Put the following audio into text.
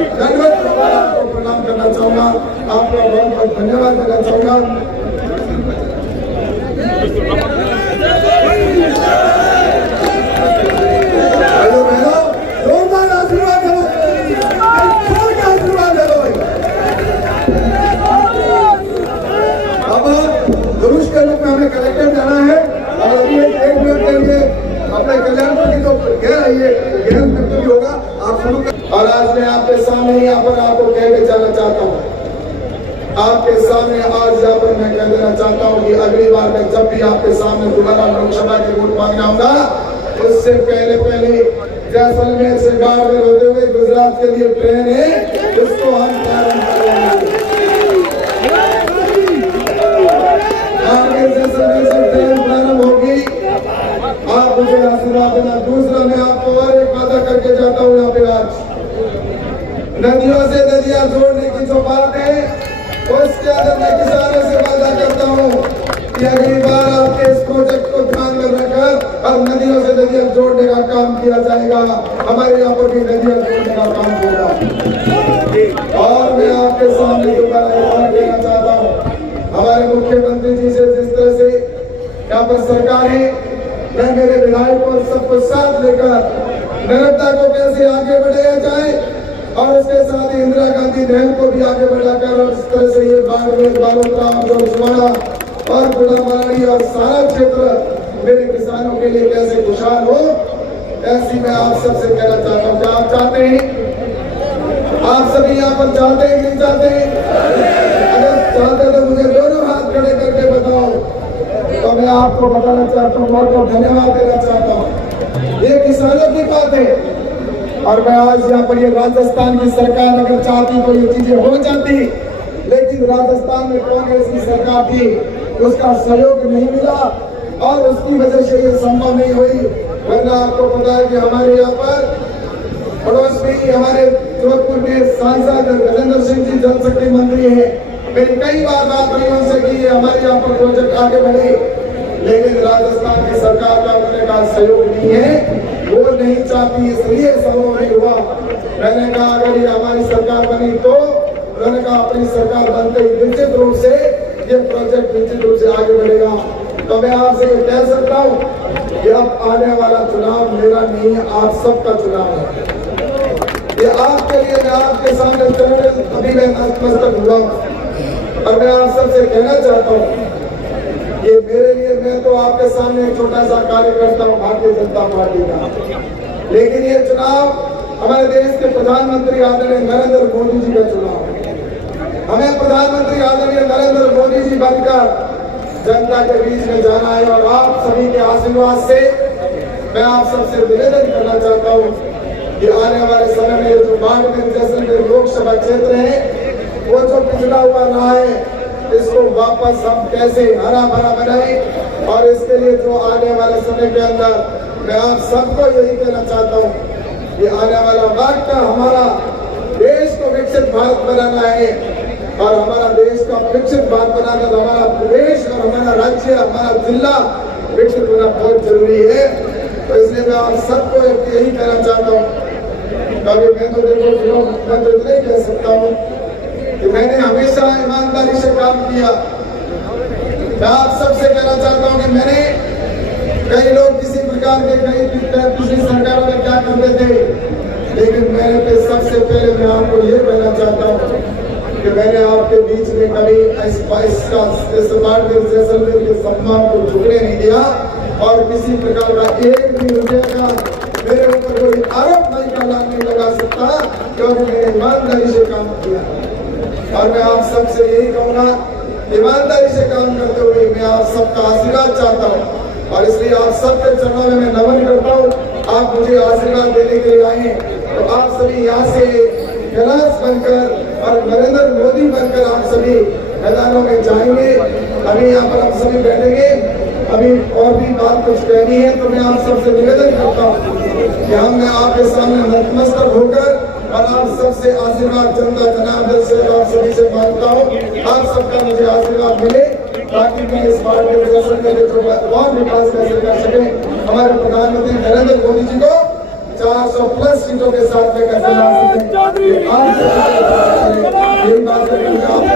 दंडवत आपको प्रणाम करना चाहूंगा, आपका बहुत बहुत धन्यवाद देना चाहूंगा। हेलो बहनों, जोरदार आशीर्वाद दो, आशीर्वाद दो। अब जुलूस के रूप में हमें कलेक्टर जाना है और अभी 1 मिनट के लिए अपने कल्याणपुर की तो गैर होगा, आप शुरू कर। और आज मैं आपके सामने यहाँ पर आपको कह के जाना चाहता हूँ, आपके सामने आज यहाँ पर मैं कह देना चाहता हूँ कि अगली बार मैं जब भी आपके सामने दोबारा लोकसभा की वोट मांगना होगा, उससे पहले जैसलमेर से बाड़मेर होते हुए गुजरात के लिए ट्रेन है, जिसको हम प्रारंभ करेंगे। जैसलमेर से ट्रेन प्रारंभ होगी, आप मुझे आशीर्वाद देना। दूसरा, मैं आपको और एक वादा करके जाता हूँ यहाँ पे, आज नदियों से नदियाँ जोड़ने की जो बात है, उसके अंदर मैं किसानों से वादा करता हूँ कि अगली बार आपके इस प्रोजेक्ट को ध्यान में रखकर और नदियों से नदियाँ जोड़ने का काम किया जाएगा। हमारे यहाँ पर भी नदियाँ जोड़ने का काम होगा। और मैं आपके सामने दोबारा एक बार कहना चाहता हूँ, हमारे मुख्यमंत्री जी से जिस तरह से यहाँ पर सरकार है, मैं मेरे विधायकों और सबको साथ लेकर नर्मदा को कैसे आगे बढ़ाया जाए और उसके साथ ही इंदिरा गांधी नहर को भी आगे बढ़ाकर और इस तरह से ये बाड़मेर, बालोतरा, दौलतवाड़ा और गुड़ामाड़ी और सारा क्षेत्र मेरे किसानों के लिए कैसे खुशहाल हो, ऐसी मैं आप सबसे कहना चाहता हूँ। क्या आप चाहते हैं? आप सभी यहाँ पर चाहते हैं कि नहीं चाहते हैं? अगर चाहते तो मुझे दोनों हाथ खड़े करके बताओ, तो मैं आपको बताना चाहता हूँ, बहुत बहुत धन्यवाद देना चाहता हूँ। ये किसानों की बात है और मैं आज यहाँ पर ये राजस्थान की सरकार अगर चाहती तो ये चीजें हो जाती, लेकिन राजस्थान में कांग्रेस की सरकार थी, उसका सहयोग नहीं मिला और उसकी वजह से ये संभव नहीं हुई। वरना आपको पता है कि हमारे यहाँ पर पड़ोस में हमारे जोधपुर में सांसद गजेंद्र सिंह जी जल शक्ति मंत्री है, मेरी कई बार बात हुई उनसे कि हमारे यहाँ पर प्रोजेक्ट आगे बढ़े, लेकिन राजस्थान की सरकार का उन्होंने कहा सहयोग नहीं है, वो नहीं चाहती, इसलिए संभव नहीं हुआ। मैंने कहा अगर ये हमारी सरकार बनी तो उन्होंने कहा अपनी सरकार बनते ही निश्चित रूप से ये प्रोजेक्ट निश्चित रूप से आगे बढ़ेगा। तो मैं आपसे ये कह सकता हूँ कि अब आने वाला चुनाव मेरा नहीं है, आप सबका चुनाव है। ये आपके लिए मैं आपके सामने अभी मैं नतमस्तक हुआ और मैं आप सबसे कहना चाहता हूँ, ये मेरे लिए, मैं तो आपके सामने एक छोटा सा कार्यकर्ता हूँ भारतीय जनता पार्टी का, लेकिन ये चुनाव हमारे देश के प्रधानमंत्री आदरणीय नरेंद्र मोदी जी का चुनाव है। हमें प्रधानमंत्री आदरणीय नरेंद्र मोदी जी बनकर जनता के बीच में जाना है और आप सभी के आशीर्वाद से मैं आप सबसे निवेदन करना चाहता हूँ कि आने वाले समय में जो बाड़मेर जैसलमेर लोकसभा क्षेत्र है, वो जो पिछड़ा हुआ रहा है, इसको वापस हम कैसे हरा भरा बनाए और इसके लिए जो आने वाले समय के अंदर मैं आप सबको यही कहना चाहता हूँ कि आने वाला वक्त हमारा देश को विकसित भारत बनाना है और हमारा देश का विकसित भारत बनाना, हमारा प्रदेश और हमारा राज्य, हमारा जिला विकसित होना बहुत जरूरी है। तो इसलिए मैं आप सबको यही कहना चाहता हूँ, कभी मैं तो देखो मैं तो नहीं कह सकता हूँ कि मैंने हमेशा ईमानदारी से काम किया। मैं आप सबसे कहना चाहता हूँ कि मैंने, कई लोग किसी प्रकार के कई पिछली सरकारों में क्या करते थे, लेकिन मैंने तो सबसे पहले मैं आपको ये कहना चाहता हूँ कि मैंने आपके बीच में कभी इस बाड़मेर जैसलमेर के सम्मान को झुकने नहीं दिया और किसी प्रकार का एक भी रुपये का मेरे ऊपर कोई आरोप नहीं लगा सकता, क्योंकि मैंने ईमानदारी से काम किया। और मैं आप सबसे यही कहूँगा, ईमानदारी से काम करते हुए मैं आप सबका आशीर्वाद चाहता हूँ और इसलिए आप सबके चरणों में मैं नमन करता हूँ। आप मुझे आशीर्वाद देने के लिए आए, तो आप सभी यहाँ से कैलाश बनकर और नरेंद्र मोदी बनकर आप सभी मैदानों में जाएंगे। अभी यहाँ पर हम सभी बैठेंगे, अभी और भी बात कुछ कहनी है, तो मैं आप सबसे निवेदन करता हूँ कि हमने आपके सामने नतमस्तक होकर और आप सबसे आशीर्वाद जनता जनार्दन से आप सभी से मांगता हूँ, आप सबका मुझे आशीर्वाद मिले ताकि मैं इस बार के और विकास कैसे कर सके। हमारे प्रधानमंत्री नरेंद्र मोदी जी को 400 प्लस सीटों के साथ में कैसे ला सकें।